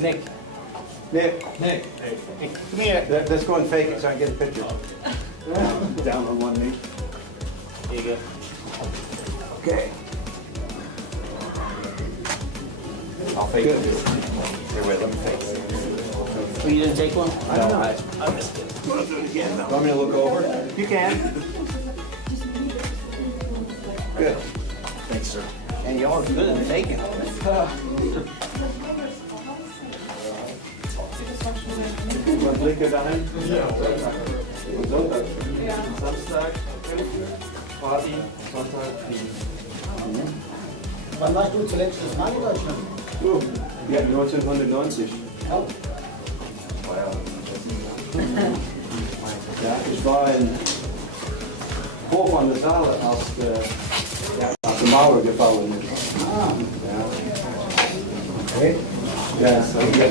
Nick. Nick. Nick. Come here. Let's go and fake it so I can get a picture. Down on one knee. Here you go. Okay. I'll fake it. Here, wait, let me fake it. Oh, you didn't take one? I don't know. I missed it. Want to do it again? Want me to look over? You can. Good. Thanks, sir. And y'all are good at faking. Was Blicke dahin? Ja. Und Sonntag? Samstag, Party, Sonntag, Fliegen. Wann warst du zuletzt das Mal in Deutschland? Du, ja, 1990. Ja. Ja, ich war in Hof an der Saale, als de Mauer gefallen ist. Ja. Okay. Ja,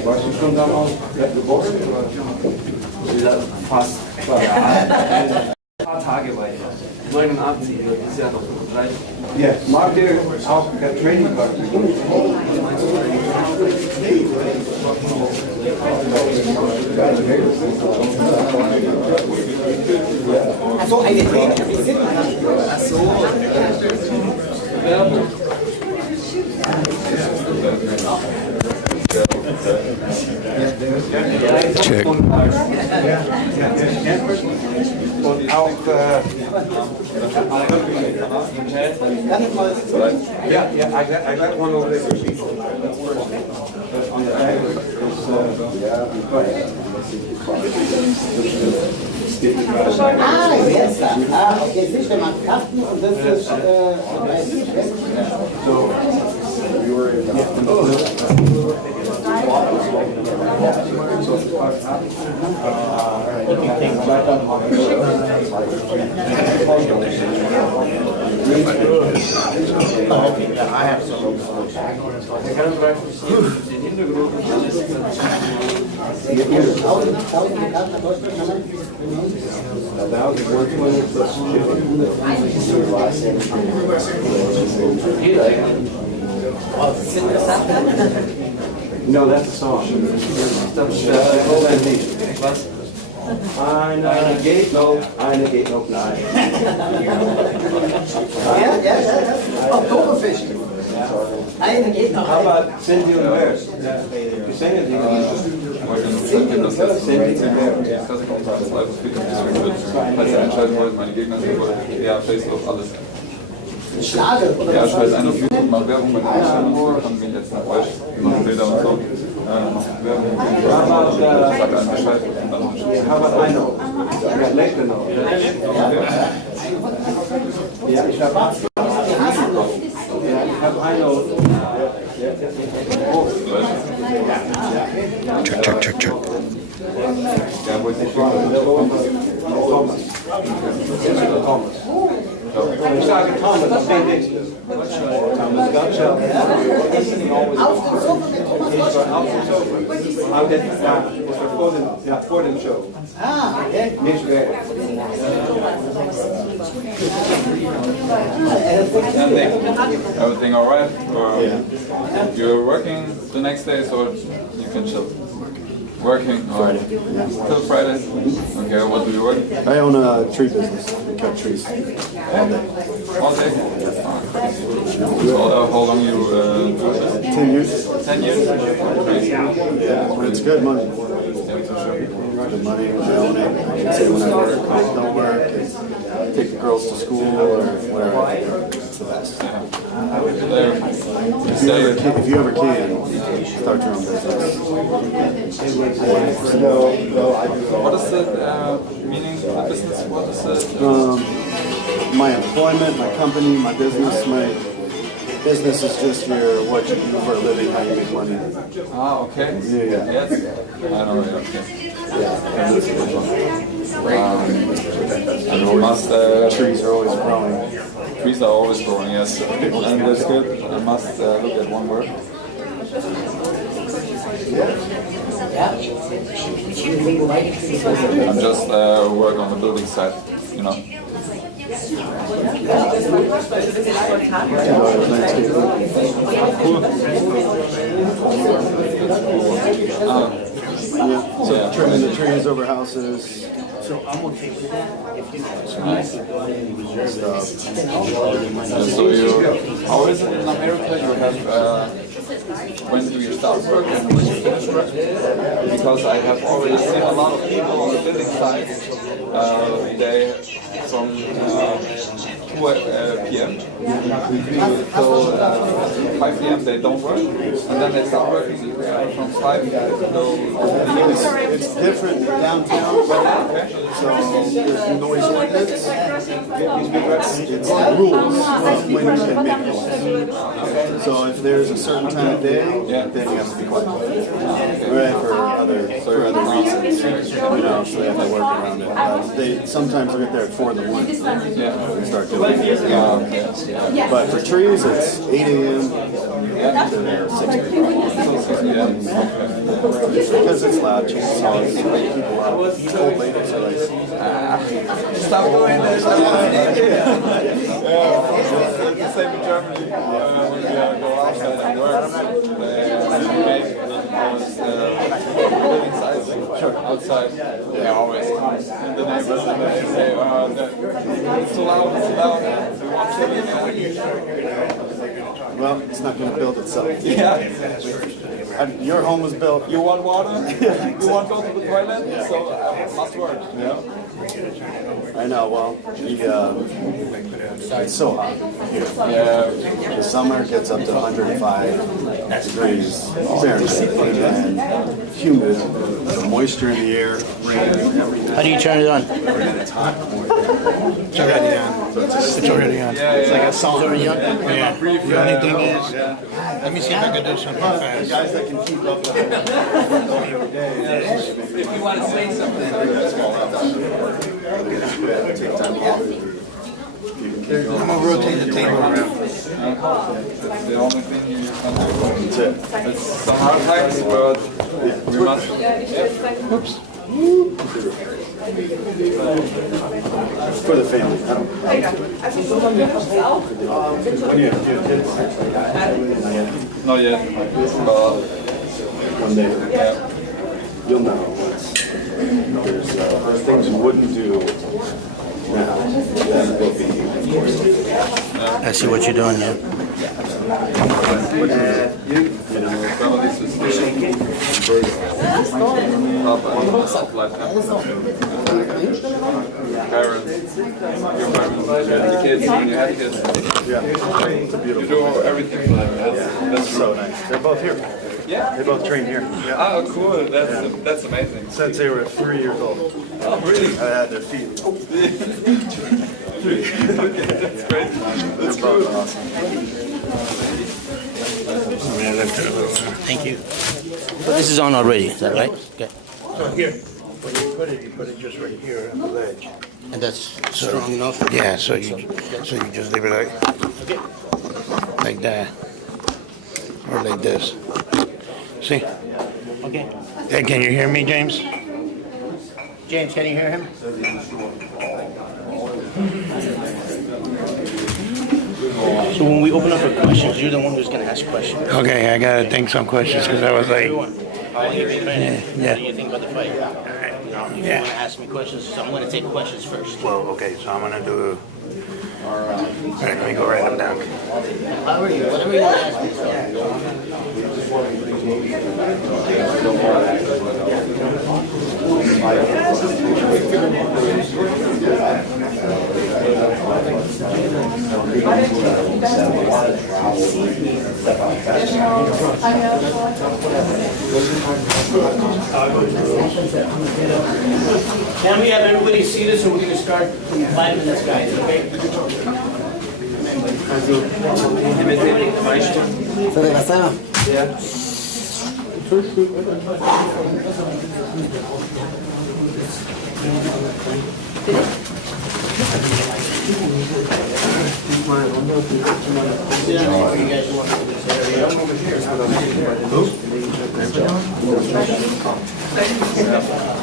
warst du schon damals geboren? Fast. Ein paar Tage weiter. 89, das ist ja noch 30. Ja, mag dir auch ein Training praktizieren? Achso, eine Trainer, wie sind wir? Achso. Check. Und auch I got one over there. On the back Jetzt da. Okay, siehst du, man Karten und das ist So, you were I have some. No, that's a song. Eine geht noch, nein. Ja. Oktoberfisch. Eine geht noch. How about Cindy and Bears? You sing it, Falls ihr einschalten wollt, meine Gegner sind wohl eher Facebook, alles. Schlager oder Ja, was? ich weiß einer auf YouTube, macht Werbung bei den Einstellungen und so, kann mich jetzt nach euch, macht Bilder und so. Macht Werbung. Sagt einen Bescheid und dann noch ein How about I know? Ja, lecker noch. Ja, ich habe I know. Check. Ja, wo ist die Thomas. Ich sage Thomas, das steht nichts. Thomas Gottschalk. Auf dem Sofa mit Thomas Gottschalk. Vor dem Show. Okay. Nicht wer. Everything alright? Or you're working the next day, so you can chill? Working or till Friday? Okay, what do you work? I own a tree business. I cut trees all day. All day? So, how long you do this? 10 years. 10 years? Crazy. Yeah, it's good money. Good money when I own it. I can say when I work, when I don't work, and take the girls to school or whatever. It's the best. If you ever can, start your own business. What is the meaning of the business? What is it? My employment, my company, my business, business is just what you do for a living, how you make money. Ah, okay. Yeah. Yes. I know, yeah, okay. And you must, Trees are always growing. trees are always growing, yes. And that's good. I must look at one word. I'm just work on the building site, you know. So trimming the trees over houses. So I'm okay with that. If you So you, how is it in America? You have, when do you start work and when you finish work? Because I have already seen a lot of people on the building sites, they from 2 p.m. till 5 p.m. they don't work, and then they start working from 5 till It's different downtown, so there's noise ordinance. It's rules of when you can make noise. So if there's a certain time of day, then you have to be quiet. Right, for other reasons, so they have to work around it. They sometimes get there at 4 in the morning. They start doing it. But for trees, it's 8 a.m. to 6 p.m. Because it's loud, chainsaws, people out, old ladies are like, stop doing this. The same in Germany. When we go outside and work, they make those building sites outside. They always come in the neighbors and they say, it's too loud, it's too loud. We want chilling. well, it's not going to build itself. Yeah. Your home was built. You want water? You want to go to the toilet? So must work. Yeah. I know, well, it's so hot here. Yeah. The summer gets up to 105 degrees Fahrenheit and humid, the moisture in the air, rain, everything. How do you turn it on? It's hot. It's already on. It's already on. It's like a song. Yeah. The only thing is, let me see if I can do something fast. Guys that can keep up with it every day. If you want to say something, Take time off. I'm gonna rotate the table around. that's the only thing you can do. That's it. It's some hard times, but we must. Oops. For the family. I don't. Not yet. But One day, you'll know. There's things you wouldn't do now that will be. I see what you're doing, yeah. some of this is parents, your parents, the kids, when you had kids. Yeah, it's a You beautiful. do everything for them. That's So nice. They're both here. Yeah. They both train here. Yeah. Oh, cool. That's amazing. Since they were 3 years old. Oh, really? I had their feet. That's great. That's They're both cool. awesome. Thank you. But this is on already, is that right? Okay. So here, when you put it just right here on the ledge. And that's strong enough? Yeah, so you just leave it like that, or like this. See? Okay. Hey, can you hear me, James? James, can you hear him? So when we open up for questions, you're the one who's gonna ask questions. Okay, I gotta think some questions because I was like, What do you think about the fight? You Yeah. wanna ask me questions, so I'm gonna take questions first. well, okay, so I'm gonna do. All right, let me go write them down. Whatever you wanna ask me. Can we have everybody seated so we're gonna start in 5 minutes, guys, okay?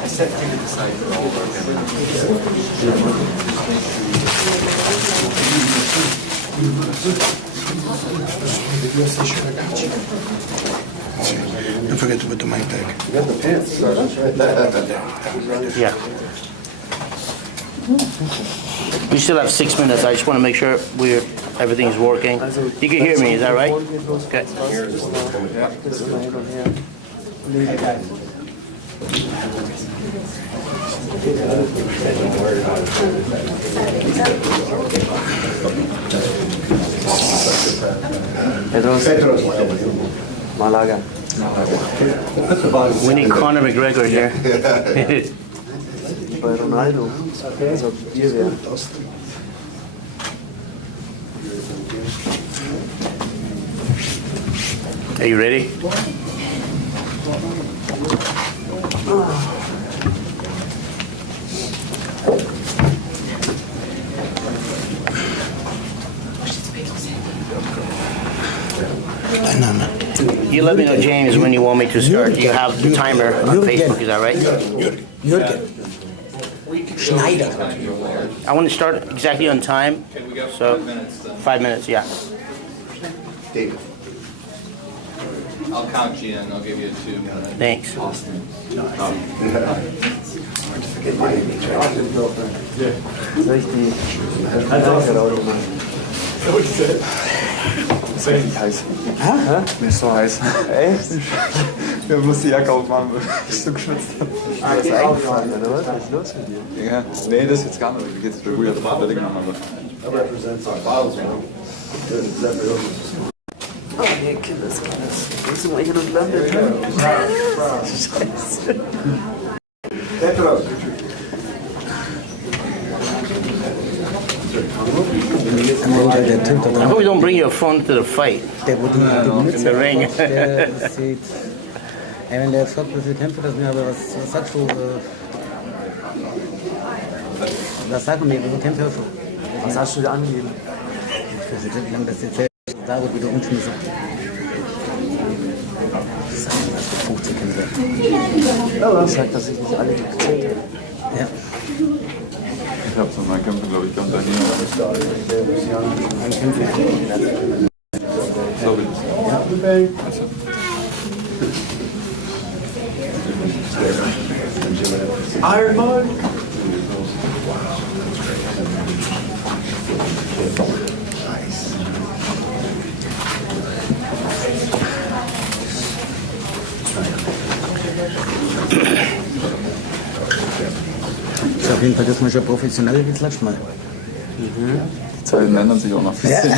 I said, give it aside for all of them. Don't forget to put the mic tag. You got the pants. Yeah. We still have 6 minutes. I just want to make sure everything's working. You can hear me, is that right? Okay. Malaga. We need Conor McGregor here. Bei Ronaldo. Also wir wären. Are you ready? You let me know, James, when you want me to start. You have the timer on Facebook, is that right? Jürgen. Schneider. I want to start exactly on time. So, 5 minutes, yeah. David. I'll count you in. I'll give you a 2 minute. Thanks. Soll ich die Getränke machen? Ist richtig heiß. Mir ist so heiß. Echt? Wir mussten die Jacke aufmachen, weil ich so geschwitzt habe. Ah, das ist eingefallen, oder was? Was ist los mit dir? Ja, nee, das ist jetzt gar nicht. Wie geht's dir? Ruhig, das fertig gemacht. Oh, nee, Kindeskind. Wo sind wir hier noch gelandet? Scheiße. I hope you don't bring your phone to the fight. Der, wo die Mütze In the ring. der sieht. Ey, wenn der fragt, wie viele Kämpfe das mir aber was sagst du? Was sagt man mir, wie viele Kämpfe hast du? Was hast du dir angegeben? Ich weiß nicht, wie lange das jetzt hält. Da wird wieder umschmissen. Das sagen wir, also 15 Kämpfe. Ich sag, dass ich nicht alle gezählt habe. Ja. Ich habe so meinen Kämpfen, glaube ich, ganz dahin. Ein Kämpfe. So will ich. Also. Iron Man! Das ist auf jeden Fall das mal schon professionell wie das letzte Mal. Die Zeiten ändern sich auch noch ein bisschen.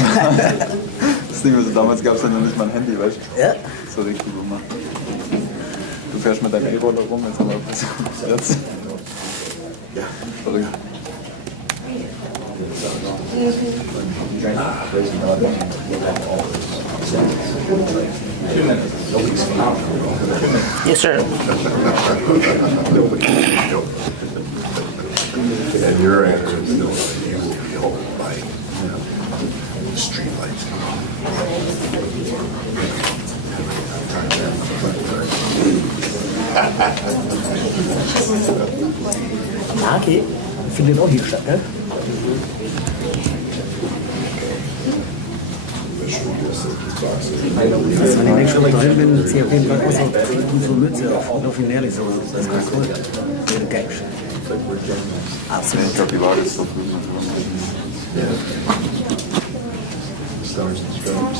Das Ding, also damals gab es ja noch nicht mal ein Handy, weißt du? Ja. So richtig gemacht. Du fährst mit deinem E-Roller rum, jetzt haben wir jetzt. Ja, verrückt. Yes, sir. And your answer is still you hold by street lights. Ah, okay. Findet auch hier statt, ne? Also, wenn ich nächste Mal drin bin, ziehe ich auf jeden Fall auch so Mütze auf. Auf ihn ehrlich, so. Das ist ganz cool. So eine Gags. Absolut. Ich glaube, die Waage ist so früh. Stars and stripes.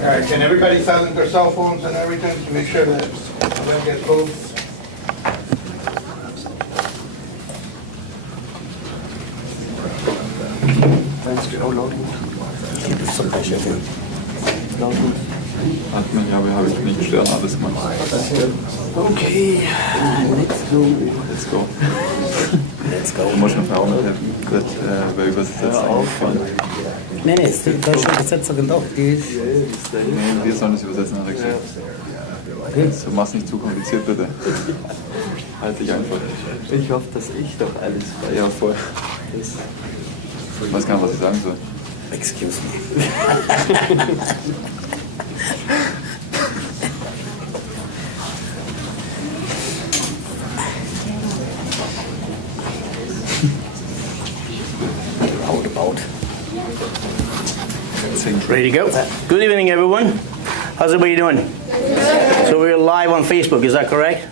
All right, can everybody silence their cell phones and everything to make sure that everyone gets close? Atmen, ja, wir haben nicht gestört, alles gemacht. Okay, let's go. Let's go. Let's go. Du musst mir auch noch helfen. Wer übersetzt jetzt auffallen? Nee, ist die deutsche Übersetzerin auch. Die ist. Nee, wir sollen das übersetzen, hat er gesagt. Okay. So, mach's nicht zu kompliziert, bitte. Halte ich einfach. Ich hoffe, dass ich doch alles war. Ja, voll. Ich weiß gar nicht, was ich sagen soll. Excuse me. Roundabout. Ready to go? Good evening, everyone. How's everybody doing? So we're live on Facebook, is that correct?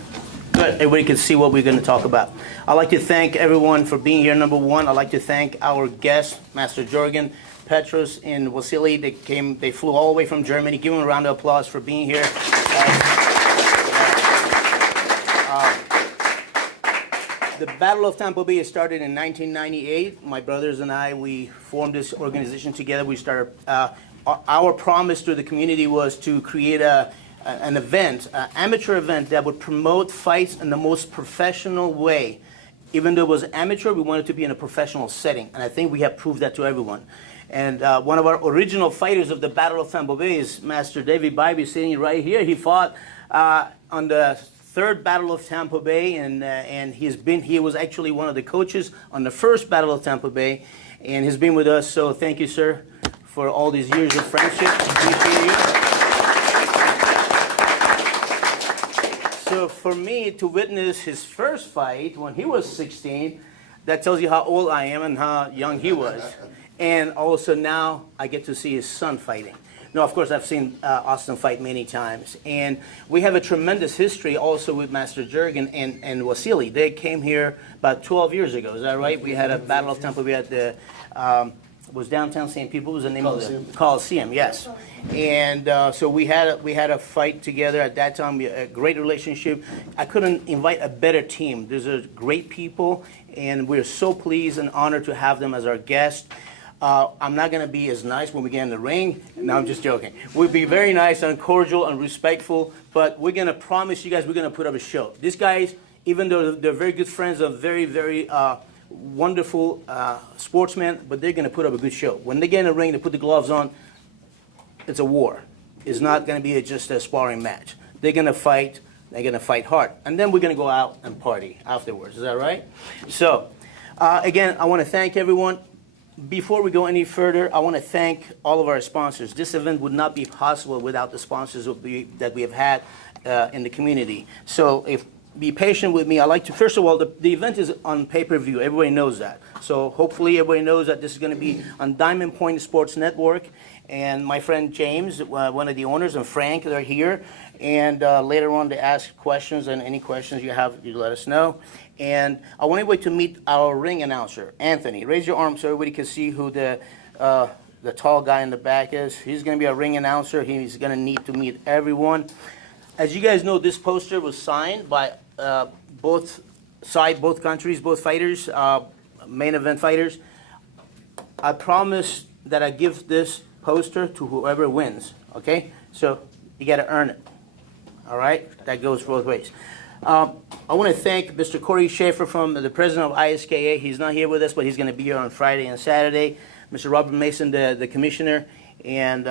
Good. Everybody can see what we're going to talk about. I'd like to thank everyone for being here. Number one, I'd like to thank our guests, Master Jorgen, Petrus, and Vasily. They flew all the way from Germany. Give them a round of applause for being here. The Battle of Tampa Bay started in 1998. My brothers and I, we formed this organization together. We started, our promise to the community was to create an event, an amateur event that would promote fights in the most professional way. Even though it was amateur, we wanted to be in a professional setting. And I think we have proved that to everyone. And one of our original fighters of the Battle of Tampa Bay is Master David Bybee, sitting right here. He fought on the third Battle of Tampa Bay, and he was actually one of the coaches on the first Battle of Tampa Bay, and he's been with us. So thank you, sir, for all these years of friendship. Appreciate you. So for me to witness his first fight when he was 16, that tells you how old I am and how young he was. And also now I get to see his son fighting. No, of course, I've seen Austin fight many times. And we have a tremendous history also with Master Jorgen and Vasily. They came here about 12 years ago. Is that right? We had a Battle of Tampa Bay at the, was downtown St. Pete. What was the name of the Coliseum? Yes. And so we had a fight together at that time. We had a great relationship. I couldn't invite a better team. These are great people, and we're so pleased and honored to have them as our guests. I'm not going to be as nice when we get in the ring. No, I'm just joking. We'll be very nice and cordial and respectful, but we're going to promise you guys we're going to put up a show. These guys, even though they're very good friends, are very, very wonderful sportsmen, but they're going to put up a good show. When they get in the ring, they put the gloves on, it's a war. It's not going to be just a sparring match. They're going to fight. They're going to fight hard. And then we're going to go out and party afterwards. Is that right? So, again, I want to thank everyone. Before we go any further, I want to thank all of our sponsors. This event would not be possible without the sponsors that we have had in the community. So be patient with me. I like to, first of all, the event is on pay-per-view. Everybody knows that. So hopefully everybody knows that this is going to be on Diamond Point Sports Network. And my friend James, one of the owners, and Frank, they're here. And later on to ask questions, and any questions you have, you let us know. And I want everybody to meet our ring announcer, Anthony. Raise your arm so everybody can see who the tall guy in the back is. He's going to be our ring announcer. He's going to need to meet everyone. As you guys know, this poster was signed by both countries, both fighters, main event fighters. I promise that I give this poster to whoever wins, okay? So you got to earn it, all right? That goes both ways. I want to thank Mr. Corey Schaefer, the president of ISKA. He's not here with us, but he's going to be here on Friday and Saturday. Mr. Robert Mason, the commissioner, and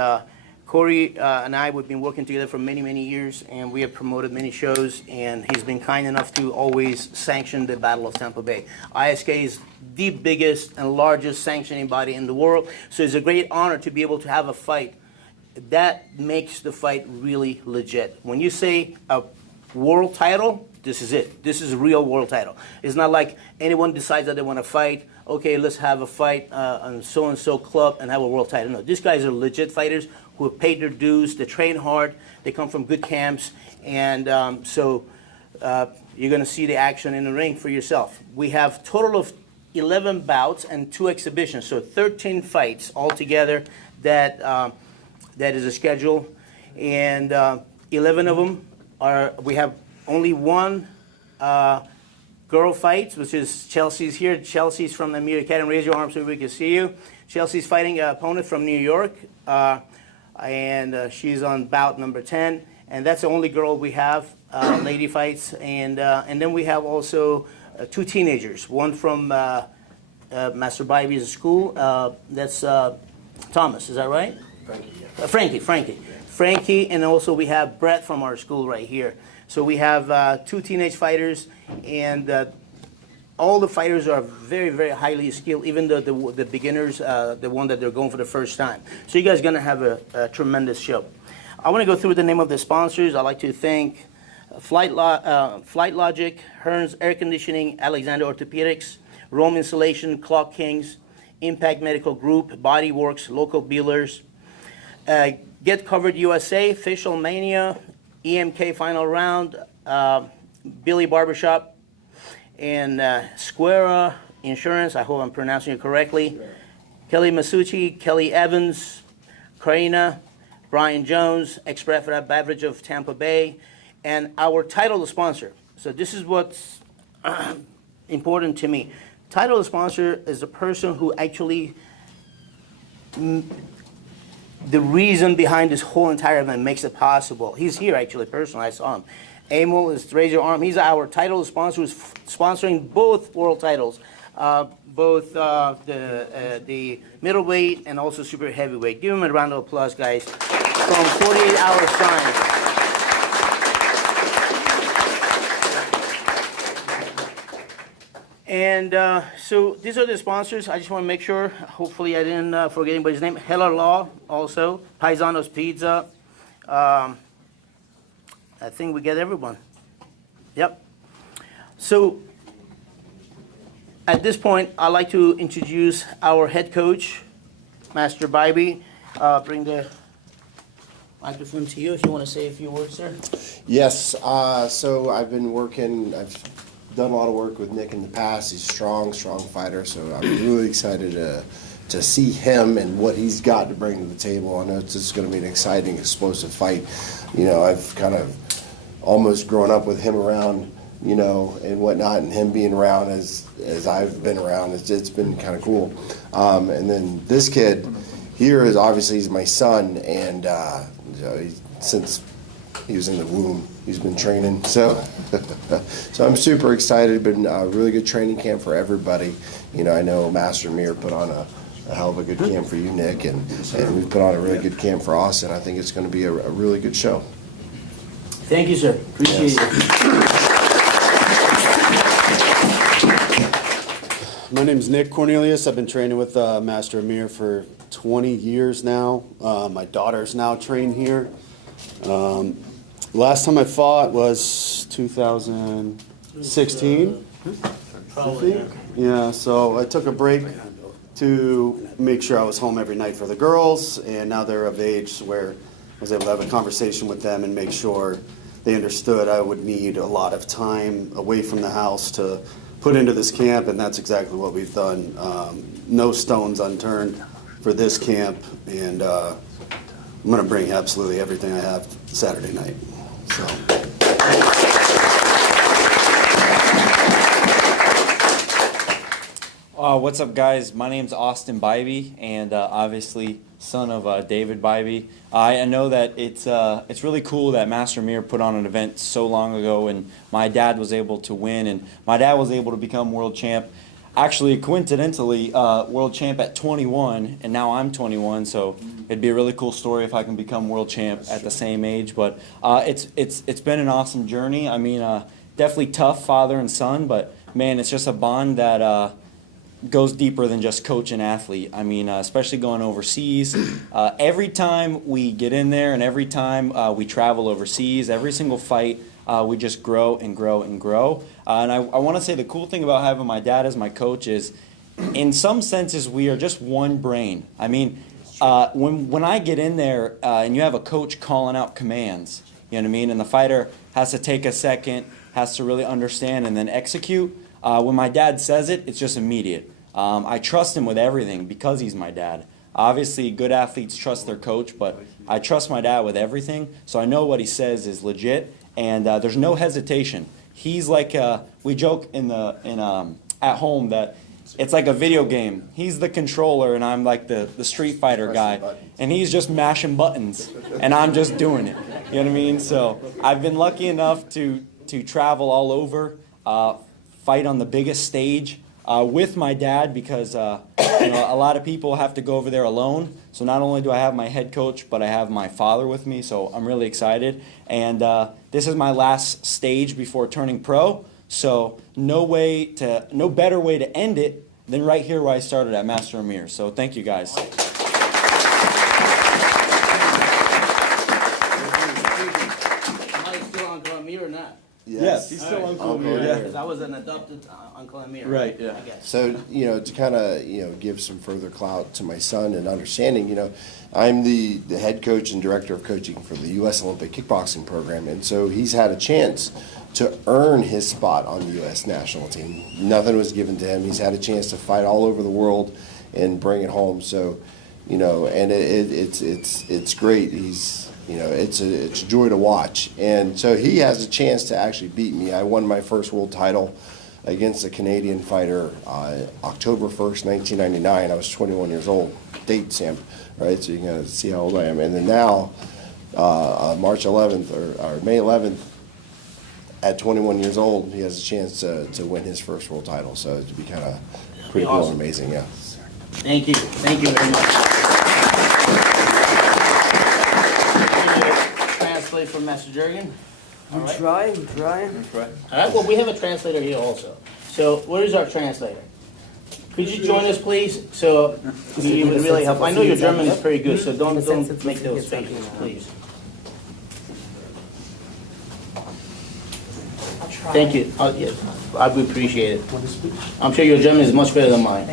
Corey and I, we've been working together for many, many years, and we have promoted many shows, and he's been kind enough to always sanction the Battle of Tampa Bay. ISKA is the biggest and largest sanctioning body in the world, so it's a great honor to be able to have a fight. That makes the fight really legit. When you say a world title, this is it. This is a real world title. It's not like anyone decides that they want to fight. Okay, let's have a fight on so-and-so club and have a world title. No, these guys are legit fighters who have paid their dues. They train hard. They come from good camps. And so you're going to see the action in the ring for yourself. We have total of 11 bouts and 2 exhibitions. So 13 fights altogether that is a schedule. And 11 of them we have only one girl fight, which is Chelsea's here. Chelsea's from the AMIR Academy. Raise your arm so we can see you. Chelsea's fighting an opponent from New York, and she's on bout number 10. And that's the only girl we have, lady fights. And then we have also 2 teenagers. One from Master Bybee's school. That's Thomas, is that right? Frankie. Frankie, and also we have Brett from our school right here. So we have 2 teenage fighters, and all the fighters are very, very highly skilled, even the beginners, the one that they're going for the first time. So you guys are going to have a tremendous show. I want to go through the name of the sponsors. I'd like to thank Flight Logic, Hearns Air Conditioning, Alexander Orthopedics, Rome Insulation, Clock Kings, Impact Medical Group, Body Works, Local Builders, Get Covered USA, Facial Mania, EMK Final Round, Billy Barbershop, and Square Insurance, I hope I'm pronouncing it correctly, Kelly Masucci, Kelly Evans, Karina, Brian Jones, Express Beverage of Tampa Bay, and our title sponsor. So this is what's important to me. Title sponsor is the person who actually, the reason behind this whole entire event makes it possible. He's here actually personally, I saw him. Emil is raise your arm. He's our title sponsor who's sponsoring both world titles, both the middleweight and also super heavyweight. Give him a round of applause, guys, from 48 Hours Time. And so these are the sponsors. I just want to make sure, hopefully I didn't forget anybody's name. Heller Law also, Paisano's Pizza. I think we get everyone. Yep. So at this point, I'd like to introduce our head coach, Master Bybee. Bring the microphone to you if you want to say a few words, sir. Yes, so I've done a lot of work with Nick in the past. He's a strong fighter, so I'm really excited to see him and what he's got to bring to the table. I know it's just going to be an exciting, explosive fight. You know, I've kind of almost grown up with him around, you know, and whatnot, and him being around as I've been around. It's been kind of cool. And then this kid here is obviously he's my son, and since he was in the womb, he's been training. So I'm super excited. Been a really good training camp for everybody. You know, I know Master AMIR put on a hell of a good camp for you, Nick, and we've put on a really good camp for Austin. I think it's going to be a really good show. Thank you, sir. Appreciate it. My name's Nick Cornelius. I've been training with Master AMIR for 20 years now. My daughter's now trained here. Last time I fought was 2016. Probably. Yeah, so I took a break to make sure I was home every night for the girls, and now they're of age where I was able to have a conversation with them and make sure they understood I would need a lot of time away from the house to put into this camp, and that's exactly what we've done. No stones unturned for this camp, and I'm going to bring absolutely everything I have Saturday night. So. What's up, guys? My name's Austin Bybee, and obviously son of David Bybee. I know that it's really cool that Master AMIR put on an event so long ago, and my dad was able to win, and my dad was able to become world champ. Actually, coincidentally, world champ at 21, and now I'm 21, so it'd be a really cool story if I can become world champ at the same age. But it's been an awesome journey. I mean, definitely tough, father and son, but man, it's just a bond that goes deeper than just coach and athlete. I mean, especially going overseas. Every time we get in there and every time we travel overseas, every single fight, we just grow and grow and grow. And I want to say the cool thing about having my dad as my coach is, in some senses, we are just one brain. I mean, when I get in there and you have a coach calling out commands, you know what I mean, and the fighter has to take a second, has to really understand and then execute. When my dad says it, it's just immediate. I trust him with everything because he's my dad. Obviously, good athletes trust their coach, but I trust my dad with everything, so I know what he says is legit, and there's no hesitation. He's like, we joke at home that it's like a video game. He's the controller, and I'm like the Street Fighter guy, and he's just mashing buttons, and I'm just doing it. You know what I mean? So I've been lucky enough to travel all over, fight on the biggest stage, with my dad because a lot of people have to go over there alone. So not only do I have my head coach, but I have my father with me. So I'm really excited. And this is my last stage before turning pro. So no better way to end it than right here where I started at Master AMIR. So thank you guys. Or not? Yes, he's still Uncle AMIR. Yeah. Because I was an adopted Uncle AMIR. Right, yeah. I guess. So, to kind of, give some further clout to my son and understanding, I'm the head coach and director of coaching for the U.S. Olympic kickboxing program. And so he's had a chance to earn his spot on the U.S. national team. Nothing was given to him. He's had a chance to fight all over the world and bring it home. So, and it's great. It's a joy to watch. And so he has a chance to actually beat me. I won my first world title against a Canadian fighter October 1st, 1999. I was 21 years old. Date stamp, right? So you can see how old I am. And then now, March 11th or May 11th, at 21 years old, he has a chance to win his first world title. So it'd be kind of pretty cool and amazing, yeah. Thank you. Thank you very much. Translate for Master Jürgen. I'm trying. All right, well, we have a translator here also. So where is our translator? Could you join us, please? So we would really help. I know your German is pretty good, so don't make those faces, please. Thank you. Yeah, I would appreciate it. I'm sure your German is much better than mine.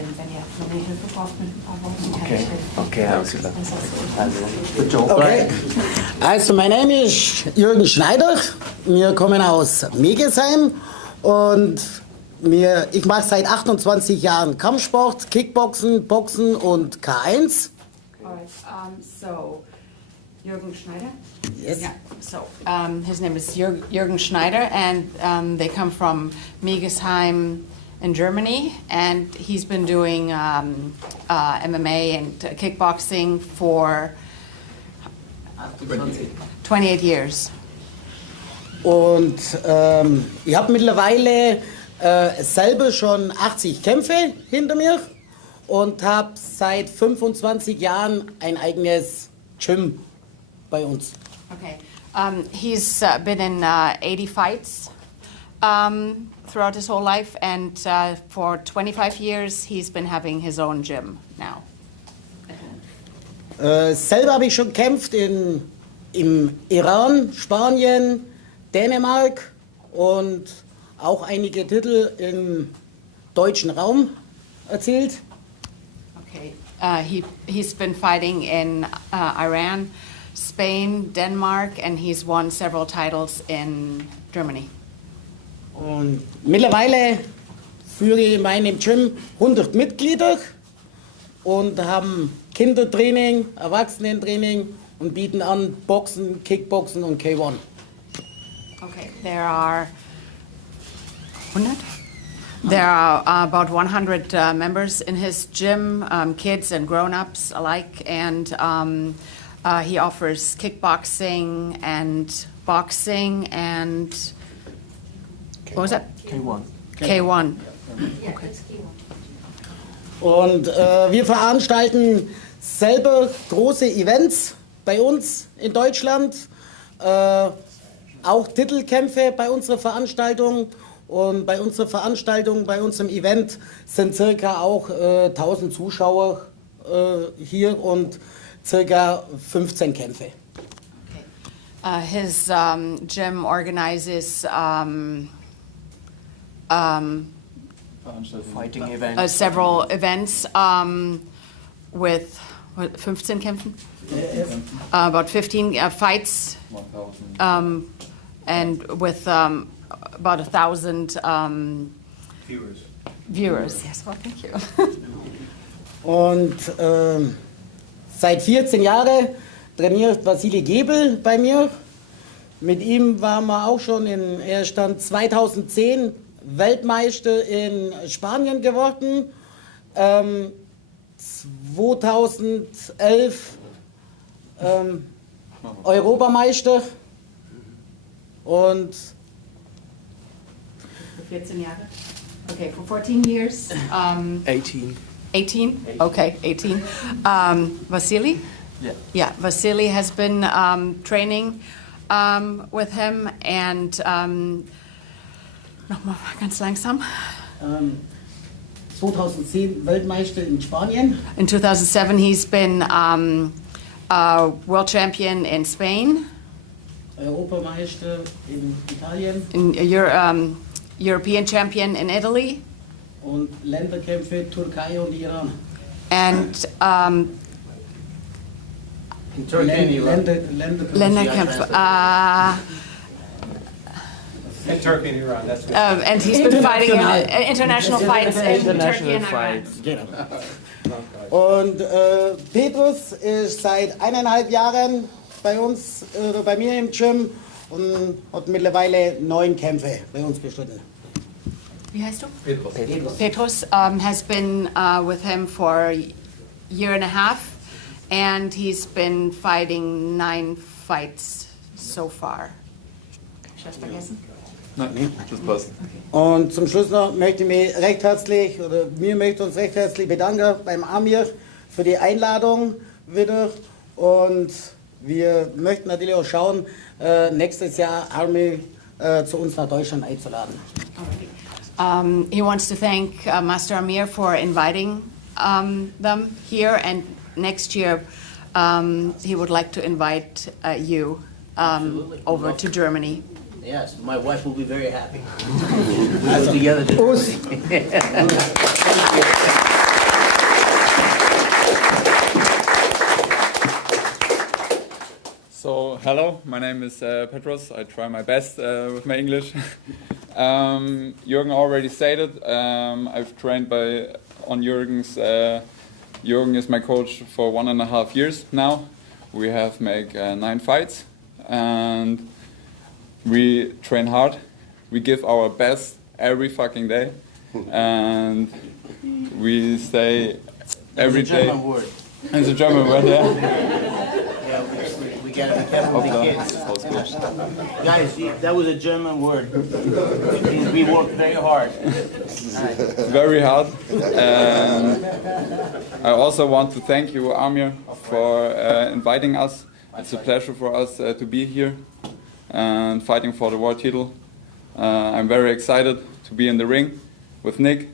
Okay, also mein Name ist Jürgen Schneider. Wir kommen aus Megesheim und ich mache seit 28 Jahren Kampfsport, Kickboxen, Boxen und K1. Alright, so Jürgen Schneider? Yes. Yeah, so his name is Jürgen Schneider, and they come from Megesheim in Germany, and he's been doing MMA and kickboxing for 28 years. Und ich habe mittlerweile selber schon 80 Kämpfe hinter mir und habe seit 25 Jahren ein eigenes Gym bei uns. Okay, he's been in 80 fights throughout his whole life, and for 25 years he's been having his own gym now. Selber habe ich schon gekämpft im Iran, Spanien, Dänemark und auch einige Titel im deutschen Raum erzielt. Okay, he's been fighting in Iran, Spain, Denmark, and he's won several titles in Germany. Und mittlerweile führe ich in meinem Gym 100 Mitglieder und haben Kindertraining, Erwachsenentraining und bieten an Boxen, Kickboxen und K1. Okay, there are 100? There are about 100 members in his gym, kids and grown-ups alike, and he offers kickboxing and boxing and what was that? K1. K1. Okay. Und wir veranstalten selber große Events bei uns in Deutschland, auch Titelkämpfe bei unserer Veranstaltung. Und bei unserer Veranstaltung, bei unserem Event sind circa auch 1000 Zuschauer hier und circa 15 Kämpfe. Okay. His gym organizes Fighting events. several events with 15 Kämpfen? About 15 fights, and with about 1,000 viewers. Yes, well, thank you. Und seit 14 Jahren trainiert Vasili Gebel bei mir. Mit ihm waren wir auch schon er stand 2010 Weltmeister in Spanien geworden, 2011 Europameister und 14 Jahre. Okay, for 14 years. 18. 18? Okay, 18. Vasily? Yeah. Yeah, Vasily has been training with him and nochmal ganz langsam. 2010 Weltmeister in Spanien. In 2007, he's been world champion in Spain, Europameister in Italien in European champion in Italy, und Länderkämpfe Türkei und Iran. and In Turkey and Iran. Länderkämpfe. In Turkey and Iran, that's good. And he's been fighting international fights in Turkey and Iran. Genau. Und Petrus ist seit 1,5 Jahren bei uns, oder bei mir im Gym und hat mittlerweile 9 Kämpfe bei uns bestritten. Wie heißt du? Petrus. Petrus has been with him for a year and a half, and he's been fighting 9 fights so far. Hab ich was vergessen? Nein, das passt. Und zum Schluss noch möchte ich mich recht herzlich, oder wir möchten uns recht herzlich bedanken beim AMIR für die Einladung wieder. Und wir möchten natürlich auch schauen, nächstes Jahr AMIR zu uns nach Deutschland einzuladen. He wants to thank Master Amir for inviting them here, and next year he would like to invite you over to Germany. Yes, my wife will be very happy. We go together to Germany. So, hello, my name is Petros. I try my best with my English. Jürgen already stated, I've trained on Jürgen's. Jürgen is my coach for 1.5 years now. We have made 9 fights, and we train hard. We give our best every fucking day, and we stay every day. It's a German word. It's a German word, yeah. Yeah, we gotta be careful with the kids. Guys, that was a German word. It means we work very hard. Very hard. And I also want to thank you, AMIR, for inviting us. It's a pleasure for us to be here and fighting for the world title. I'm very excited to be in the ring with Nick.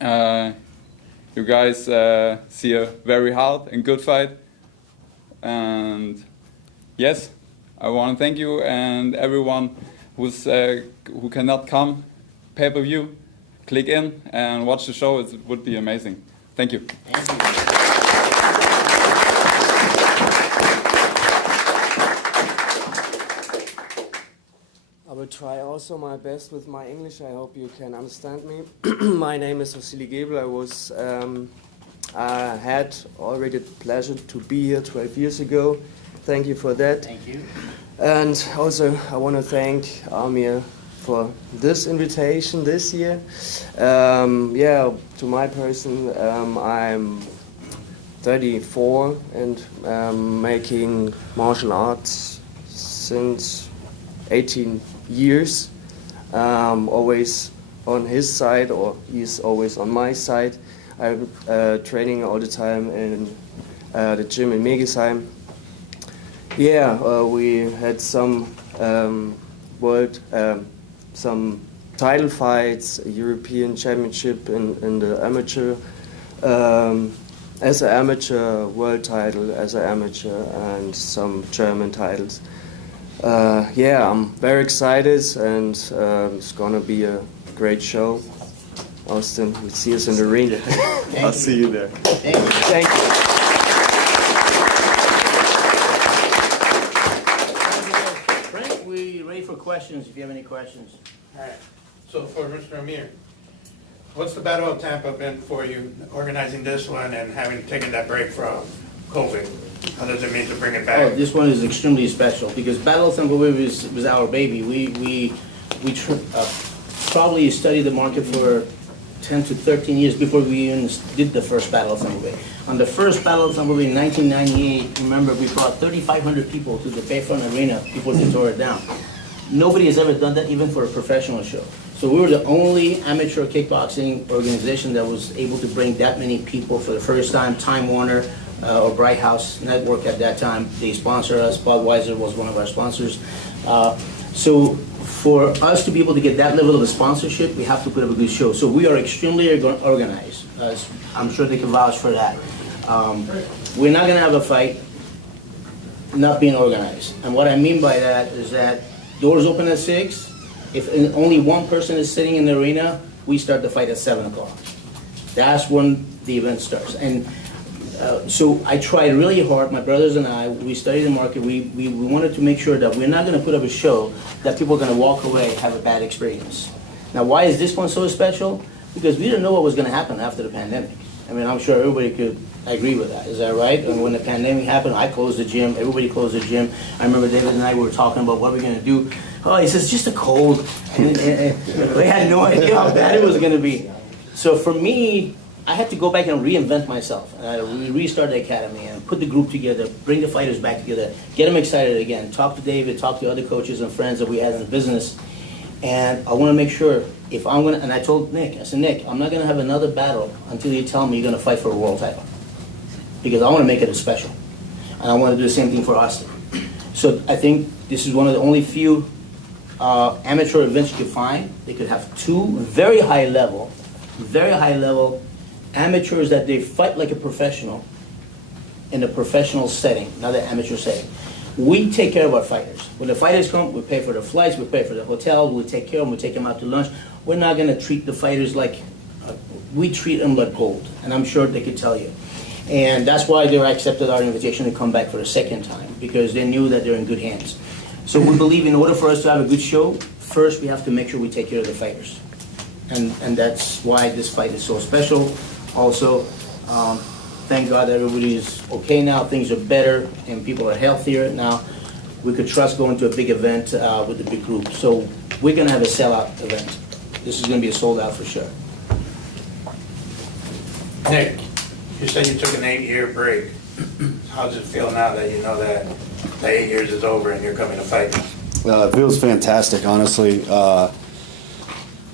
You guys see a very hard and good fight. And yes, I want to thank you and everyone who cannot come. Pay-per-view, click in and watch the show. It would be amazing. Thank you. I will try also my best with my English. I hope you can understand me. My name is Vasily Gebel. I had already the pleasure to be here 12 years ago. Thank you for that. Thank you. And also I want to thank AMIR for this invitation this year. Yeah, to my person, I'm 34 and making martial arts since 18 years. Always on his side, or he's always on my side. I'm training all the time in the gym in Megesheim. Yeah, we had some some title fights, a European Championship in the amateur, as an amateur, world title as an amateur, and some German titles. Yeah, I'm very excited, and it's gonna be a great show. Austin, we'll see us in the ring. I'll see you there. Thank you. Frank, we ready for questions if you have any questions. All right, so for Mr. Amir, what's the Battle of Tampa been for you, organizing this one and having taken that break from COVID? How does it mean to bring it Oh, back? this one is extremely special because Battle of Tampa was our baby. We probably studied the market for 10 to 13 years before we even did the first Battle of Tampa Bay. On the first Battle of Tampa Bay in 1998, remember, we brought 3,500 people to the Bayfront Arena before they tore it down. Nobody has ever done that, even for a professional show. So we were the only amateur kickboxing organization that was able to bring that many people for the first time. Time Warner or Bright House Network at that time, they sponsor us. Budweiser was one of our sponsors. So for us to be able to get that level of a sponsorship, we have to put up a good show. So we are extremely organized. I'm sure they can vouch for that. We're not gonna have a fight not being organized. And what I mean by that is that doors open at 6. If only one person is sitting in the arena, we start the fight at 7 o'clock. That's when the event starts. And so I tried really hard, my brothers and I, we studied the market, we wanted to make sure that we're not gonna put up a show that people are gonna walk away, have a bad experience. Now, why is this one so special? Because we didn't know what was gonna happen after the pandemic. I mean, I'm sure everybody could agree with that, is that right? And when the pandemic happened, I closed the gym, everybody closed the gym. I remember David and I were talking about what we're gonna do. Oh, he says, just a cold. And we had no idea how bad it was gonna be. So for me, I had to go back and reinvent myself. We restart the academy and put the group together, bring the fighters back together, get them excited again, talk to David, talk to other coaches and friends that we had in the business. And I want to make sure if I'm going to, and I told Nick, I said, Nick, I'm not going to have another battle until you tell me you're going to fight for a world title. Because I want to make it a special. And I want to do the same thing for Austin. So I think this is one of the only few amateur events you can find. They could have two very high level amateurs that they fight like a professional in a professional setting, not an amateur setting. We take care of our fighters. When the fighters come, we pay for their flights, we pay for the hotel, we take care of them, we take them out to lunch. We're not going to treat the fighters like, we treat them like gold, and I'm sure they could tell you. And that's why they accepted our invitation to come back for a second time, because they knew that they're in good hands. So we believe in order for us to have a good show, first we have to make sure we take care of the fighters. And that's why this fight is so special. Also, thank God everybody is okay now, things are better, and people are healthier now. We could trust going to a big event with a big group. So we're gonna have a sellout event. This is gonna be a sold out for sure. Nick, you said you took an 8-year break. How does it feel now that you know that the 8 years is over and you're coming to fight? It feels fantastic, honestly.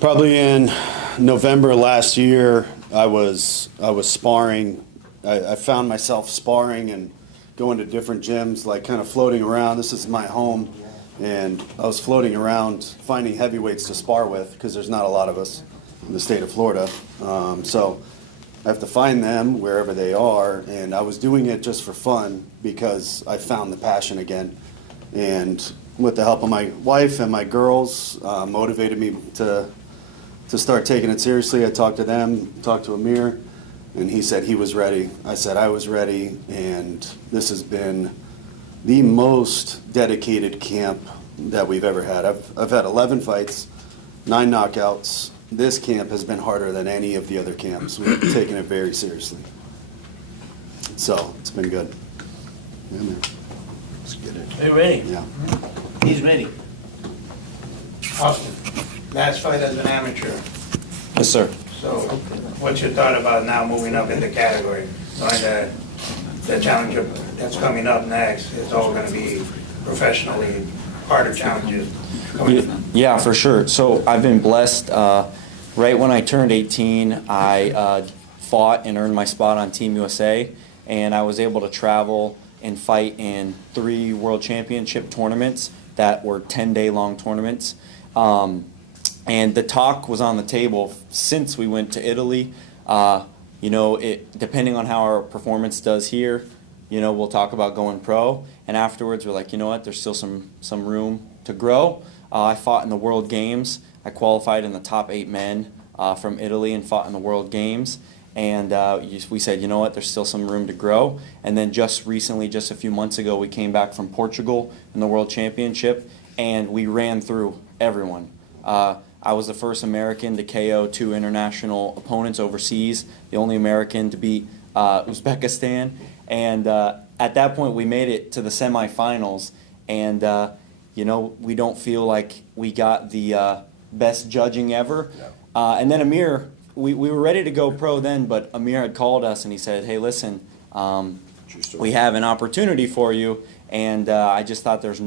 Probably in November last year, I was sparring. I found myself sparring and going to different gyms, like kind of floating around. This is my home, and I was floating around finding heavyweights to spar with because there's not a lot of us in the state of Florida. So I have to find them wherever they are, and I was doing it just for fun because I found the passion again. And with the help of my wife and my girls, motivated me to start taking it seriously. I talked to them, talked to AMIR, and he said he was ready. I said I was ready, and this has been the most dedicated camp that we've ever had. I've had 11 fights, 9 knockouts. This camp has been harder than any of the other camps. We've taken it very seriously. So it's been good. Yeah, man. Let's get it. Are you ready? Yeah. He's ready. Austin, last fight as an amateur. Yes, sir. So what's your thought about now moving up in the category? Knowing that the challenger that's coming up next is all going to be professionally harder challenges. Yeah, for sure. So I've been blessed. Right when I turned 18, I fought and earned my spot on Team USA, and I was able to travel and fight in 3 world championship tournaments that were 10-day long tournaments. And the talk was on the table since we went to Italy. You know, depending on how our performance does here, you know, we'll talk about going pro. And afterwards, we're like, you know what, there's still some room to grow. I fought in the World Games. I qualified in the top 8 men from Italy and fought in the World Games. And we said, you know what, there's still some room to grow. And then just recently, just a few months ago, we came back from Portugal in the World Championship, and we ran through everyone. I was the first American to KO 2 international opponents overseas, the only American to beat Uzbekistan. And at that point, we made it to the semifinals. And, you know, we don't feel like we got the best judging ever. And then AMIR, we were ready to go pro then, but AMIR had called us and he said, hey, listen, we have an opportunity for you. And I just thought there's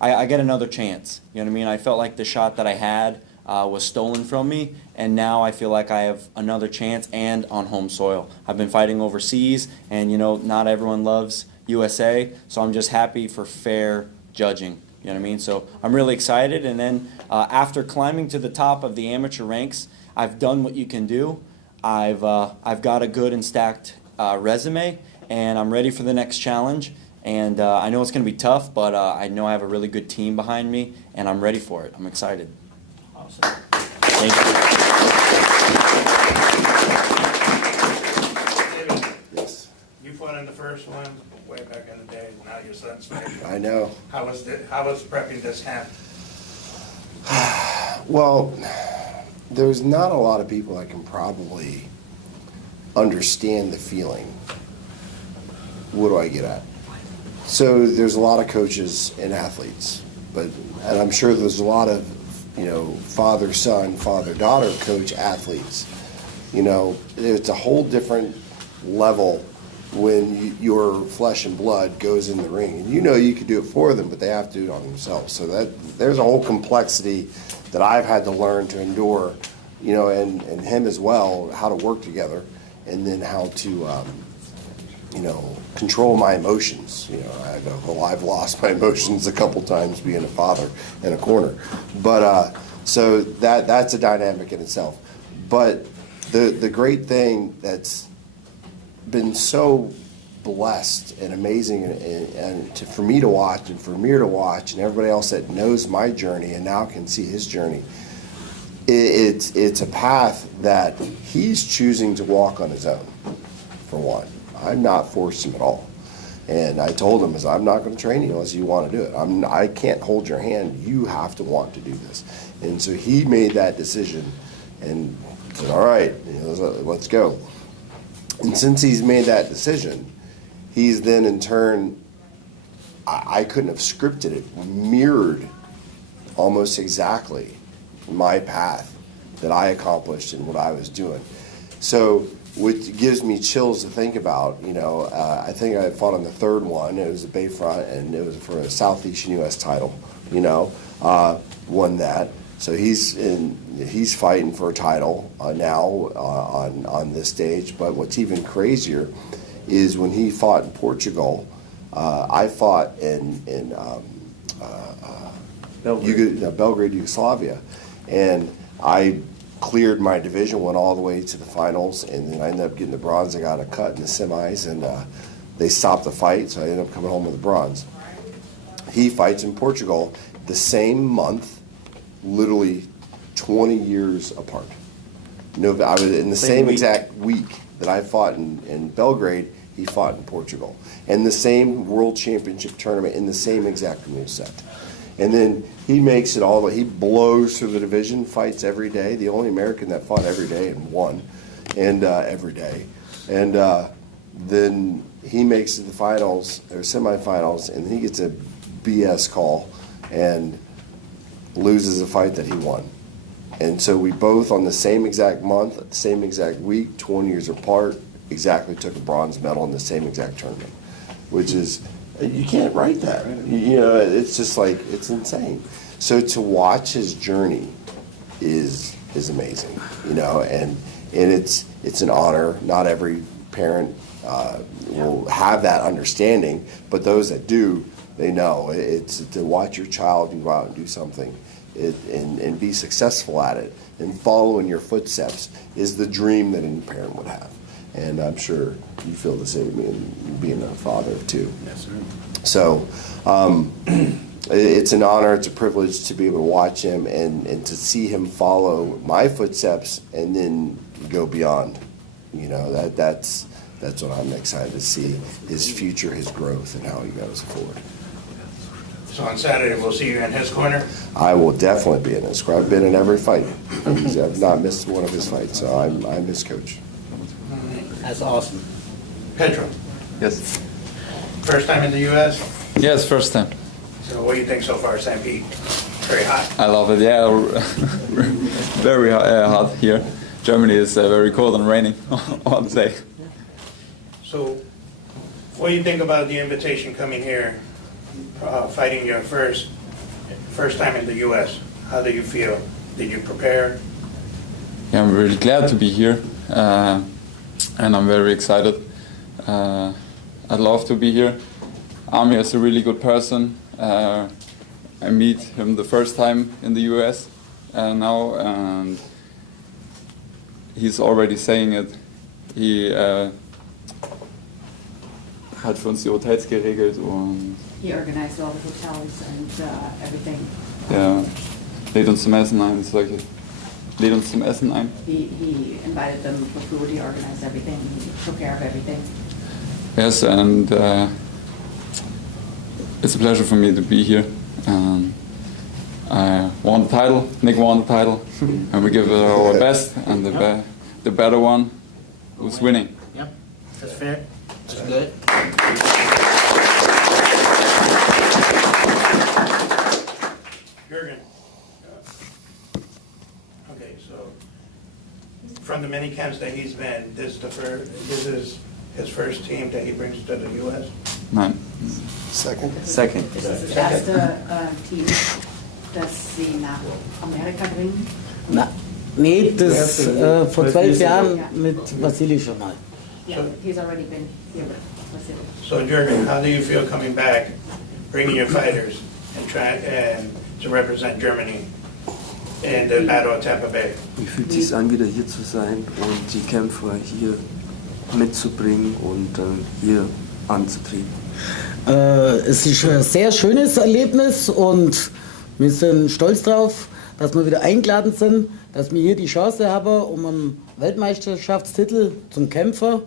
I get another chance. You know what I mean? I felt like the shot that I had was stolen from me, and now I feel like I have another chance and on home soil. I've been fighting overseas, and you know, not everyone loves USA, so I'm just happy for fair judging. You know what I mean? So I'm really excited, and then after climbing to the top of the amateur ranks, I've done what you can do. I've got a good and stacked resume, and I'm ready for the next challenge. And I know it's going to be tough, but I know I have a really good team behind me, and I'm ready for it. I'm excited. Awesome. Thank you. David, Yes, you fought in the first one way back in the day. Now your son's fighting. I know. How was prepping this camp? Well, there's not a lot of people that can probably understand the feeling. What do I get at? So there's a lot of coaches and athletes, and I'm sure there's a lot of, you know, father-son, father-daughter coach athletes. You know, it's a whole different level when your flesh and blood goes in the ring. And you know you could do it for them, but they have to do it on themselves. So there's a whole complexity that I've had to learn to endure, you know, and him as well, how to work together, and then how to, you know, control my emotions. You know, I've lost my emotions a couple times being a father in a corner. But so that's a dynamic in itself. But the great thing that's been so blessed and amazing for me to watch and for Amir to watch and everybody else that knows my journey and now can see his journey, it's a path that he's choosing to walk on his own, for one. I'm not forcing him at all. And I told him, I'm not going to train you unless you want to do it. I can't hold your hand. You have to want to do this. And so he made that decision and said, all right, you know, let's go. And since he's made that decision, he's then in turn, I couldn't have scripted it, mirrored almost exactly my path that I accomplished and what I was doing. So which gives me chills to think about. You know, I think I fought on the third one. It was a Bayfront, and it was for a Southeastern U.S. title. You know, won that. So he's fighting for a title now on this stage. But what's even crazier is when he fought in Portugal. I fought in Belgrade, Yugoslavia, and I cleared my division, went all the way to the finals, and then I ended up getting the bronze. I got a cut in the semis, and they stopped the fight, so I ended up coming home with the bronze. He fights in Portugal the same month, literally 20 years apart. I was in the same exact week that I fought in Belgrade, he fought in Portugal. And the same world championship tournament in the same exact move set. And then he makes it all the way. He blows through the division, fights every day. The only American that fought every day and won, and every day. And then he makes it to the finals or semifinals, and he gets a BS call and loses a fight that he won. And so we both on the same exact month, the same exact week, 20 years apart, exactly took a bronze medal in the same exact tournament, which is. You can't write that. You know, it's just like, it's insane. So to watch his journey is amazing, you know, and it's an honor. Not every parent will have that understanding, but those that do, they know. It's to watch your child go out and do something and be successful at it and follow in your footsteps is the dream that any parent would have. And I'm sure you feel the same in being a father, too. Yes, sir. So it's an honor, it's a privilege to be able to watch him and to see him follow my footsteps and then go beyond. You know, that's what I'm excited to see, his future, his growth, and how he goes forward. So on Saturday, we'll see you in his corner? I will definitely be in his corner. I've been in every fight. I've not missed one of his fights, so I'm his coach. That's awesome. Pedro, Yes. first time in the U.S.? Yes, first time. So what do you think so far, St. Pete? Very hot. I love it. Yeah, very hot here. Germany is very cold and raining all day. So what do you think about the invitation coming here, fighting your first time in the U.S.? How do you feel? Did you prepare? Yeah, I'm really glad to be here, and I'm very excited. I'd love to be here. AMIR is a really good person. I meet him the first time in the US now, and he's already saying it. He hat für uns die Hotels geregelt und He organized all the hotels and everything. ja, lädt uns zum Essen ein, solche. Lädt uns zum Essen ein. He invited them for food, he organized everything, he took care of everything. Yes, and it's a pleasure for me to be here. I won the title, Nick won the title, and we give it our best, and the better one who's winning. Yep, that's fair. That's good. Jürgen. Okay, so from the many camps that he's been, this is his first team that he brings to the U.S.? Nein. Second. Second. Das ist das erste Team, das sie nach Amerika bringen. Na, nee, das vor 12 Jahren mit Vassili schon mal. Yeah, he's already been here with Vasily. So Jürgen, how do you feel coming back, bringing your fighters and to represent Germany in the Battle of Tampa Bay? Wie fühlt es sich an, wieder hier zu sein und die Kämpfer hier mitzubringen und hier anzutreten? Es ist ein sehr schönes Erlebnis und wir sind stolz drauf, dass wir wieder eingeladen sind, dass wir hier die Chance haben, um einen Weltmeisterschaftstitel zum Kämpfer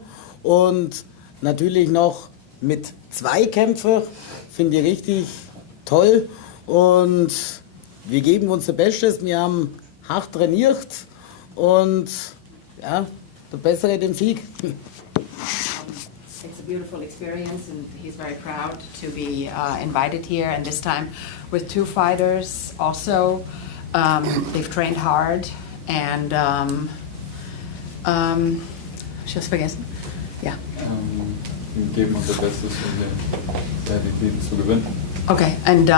und natürlich noch mit 2 Kämpfern, finde ich richtig toll und wir geben unser Bestes, wir haben hart trainiert und ja, der Bessere den Sieg. It's a beautiful experience, and he's very proud to be invited here, and this time with 2 fighters also. They've trained hard, and just vergessen. Yeah. Wir geben unser Bestes, um den Titel zu gewinnen. Okay, and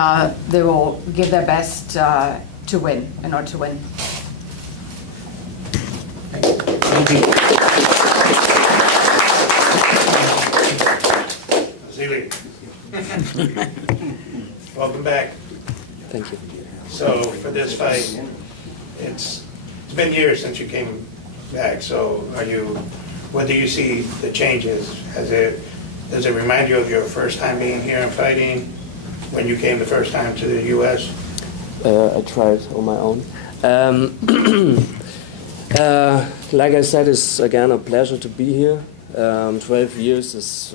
they will give their best to win, in order to win. Thank you. Vasily. Welcome back. Thank you. So for this fight, it's been years since you came back. So what do you see the changes? Does it remind you of your first time being here and fighting when you came the first time to the U.S.? I tried on my own. Like I said, it's again a pleasure to be here. 12 years is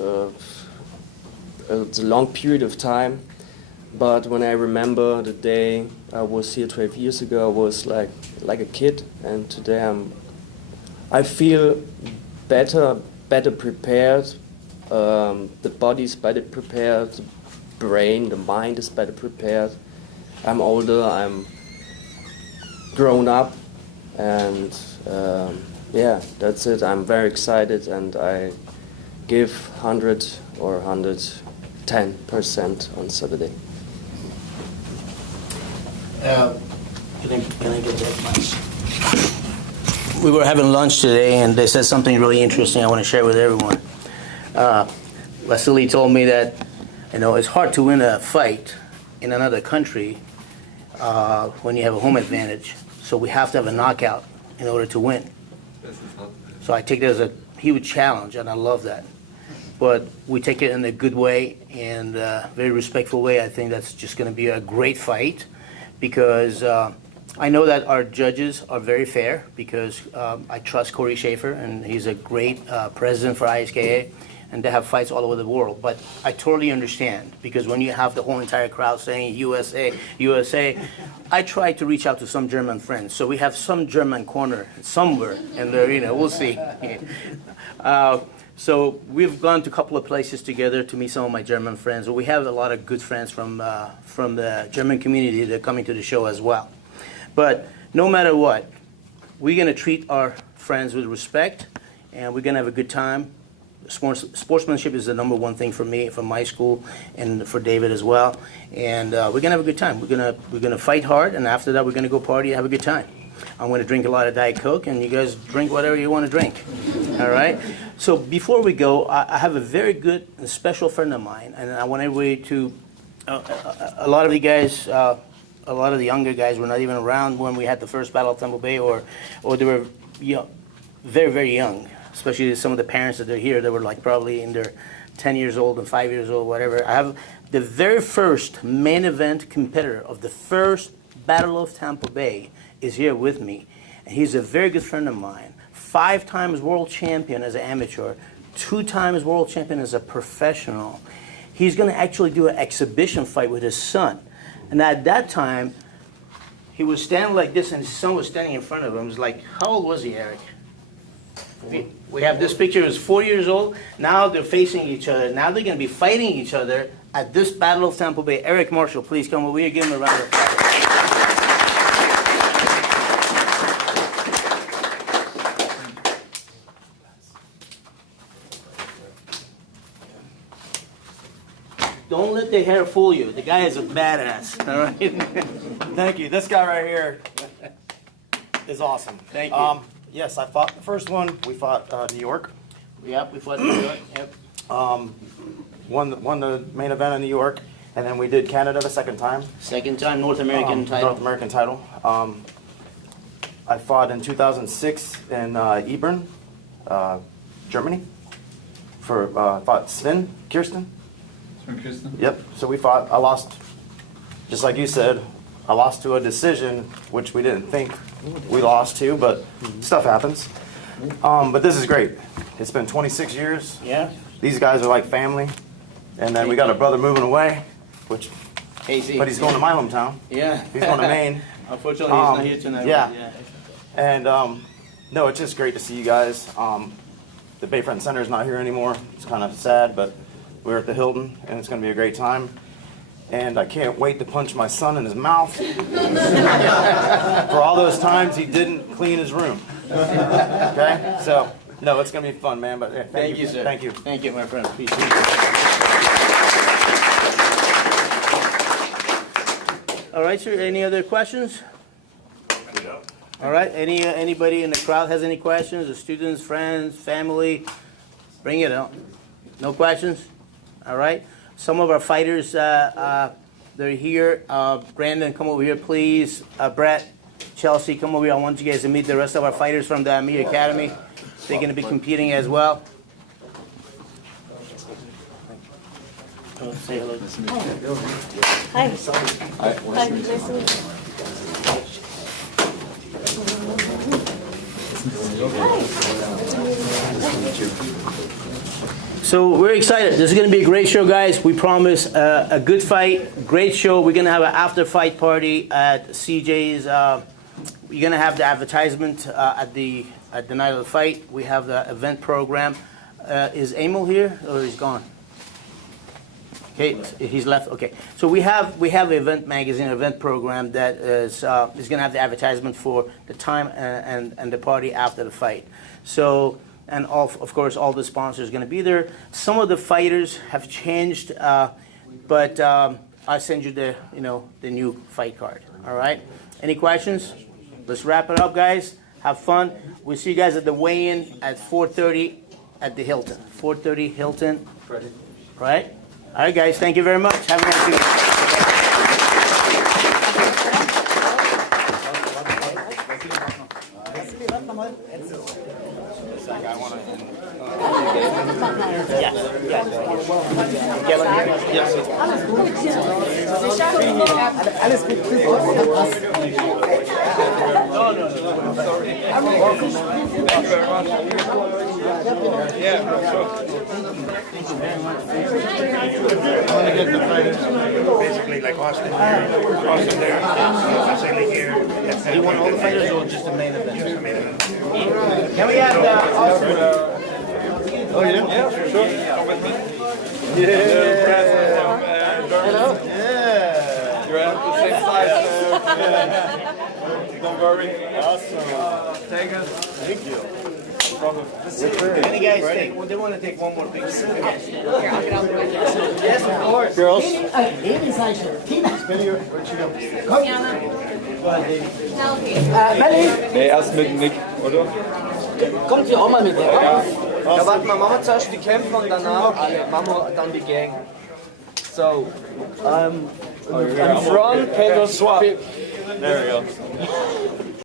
it's a long period of time, but when I remember the day I was here 12 years ago, I was like a kid, and today I feel better prepared. The body is better prepared, the brain, the mind is better prepared. I'm older, I'm grown up, and yeah, that's it. I'm very excited, and I give 100 or 110% on Saturday. Can I get that much? We were having lunch today, and they said something really interesting I want to share with everyone. Vasily told me that, it's hard to win a fight in another country when you have a home advantage. So we have to have a knockout in order to win. So I take it as a huge challenge, and I love that. But we take it in a good way and a very respectful way. I think that's just going to be a great fight because I know that our judges are very fair because I trust Corey Schaefer, and he's a great president for ISKA, and they have fights all over the world. But I totally understand because when you have the whole entire crowd saying USA, USA, I try to reach out to some German friends. So we have some German corner somewhere, and we'll see. So we've gone to a couple of places together to meet some of my German friends. We have a lot of good friends from the German community that are coming to the show as well. But no matter what, we're going to treat our friends with respect, and we're going to have a good time. Sportsmanship is the number one thing for me, for my school, and for David as well. And we're gonna have a good time. We're gonna fight hard, and after that, we're gonna go party and have a good time. I'm gonna drink a lot of Diet Coke, and you guys drink whatever you want to drink. All right. So before we go, I have a very good and special friend of mine, and I want everybody to. A lot of you guys, a lot of the younger guys were not even around when we had the first Battle of Tampa Bay, or they were very, very young. Especially some of the parents that are here, they were like probably in their 10 years old and 5 years old, whatever. I have the very first main event competitor of the first Battle of Tampa Bay is here with me. And he's a very good friend of mine. 5 times world champion as an amateur, 2 times world champion as a professional. He's going to actually do an exhibition fight with his son. And at that time, he was standing like this, and his son was standing in front of him. It was like, how old was he, Eric? We have this picture. He was 4 years old. Now they're facing each other. Now they're going to be fighting each other at this Battle of Tampa Bay. Eric Marshall, please come over here. Give him a round of applause. Don't let the hair fool you. The guy is a badass. All right. Thank you. This guy right here is awesome. Thank you. Yes, I fought the first one. We fought New York. Yep, we fought New York. Yep. Won the main event in New York, and then we did Canada the second time. Second time North American title. North American title. I fought in 2006 in Ebern, Germany. Fought Sven Kirsten. Yep. So we fought. I lost, just like you said. I lost to a decision, which we didn't think we lost to, but stuff happens. But this is great. It's been 26 years. Yeah. These guys are like family. And then we got a brother moving away, but he's going to my hometown. Yeah. He's going to Maine. Unfortunately, he's not here tonight. Yeah. And no, it's just great to see you guys. The Bayfront Center is not here anymore. It's kind of sad, but we're at the Hilton, and it's going to be a great time. And I can't wait to punch my son in his mouth for all those times he didn't clean his room. Okay? So, no, it's going to be fun, man. But yeah, thank you, sir. Thank you. Thank you, my friend. Appreciate it. All right, sir. Any other questions? All right. Anybody in the crowd has any questions? The students, friends, family? Bring it out. No questions? All right. Some of our fighters, they're here. Brandon, come over here, please. Brett, Chelsea, come over here. I want you guys to meet the rest of our fighters from the AMIR Academy. They're going to be competing as well. Oh, say hello. Hi. Hi. Hi. Nice to meet you. So we're excited. This is going to be a great show, guys. We promise a good fight, great show. We're going to have an after-fight party at CJ's. We're going to have the advertisement at the night of the fight. We have the event program. Is Emil here, or he's gone? Okay, he's left. Okay, so we have an event magazine, event program that is going to have the advertisement for the time and the party after the fight. So. And of course, all the sponsors are going to be there. Some of the fighters have changed, but I'll send you the new fight card. All right. Any questions? Let's wrap it up, guys. Have fun. We'll see you guys at the weigh-in at 4:30 at the Hilton. 4:30 Hilton. Right. All right, guys. Thank you very much. Have a nice evening. Alles gut. Basically, like Austin there, Vasily here. You want all the fighters or just the main event? Just the main event. Can we have Austin? Oh, yeah? Yeah, sure. Come with me. Yeah. Hello. Yeah. You're at the same size. Don't worry. Awesome. Take it. Thank you. Any guys think, well, they want to take one more picture? Yes, of course. Girls. Emi, sag ich schon. Tina. Where'd she go? Komm. Melli, Nee, erst mit Nick, oder? kommt ihr auch mal mit? Ja. Ja, warte mal, machen wir zuerst die Kämpfer und danach machen wir dann die Gang. So, in front, Pedro swap. There we go.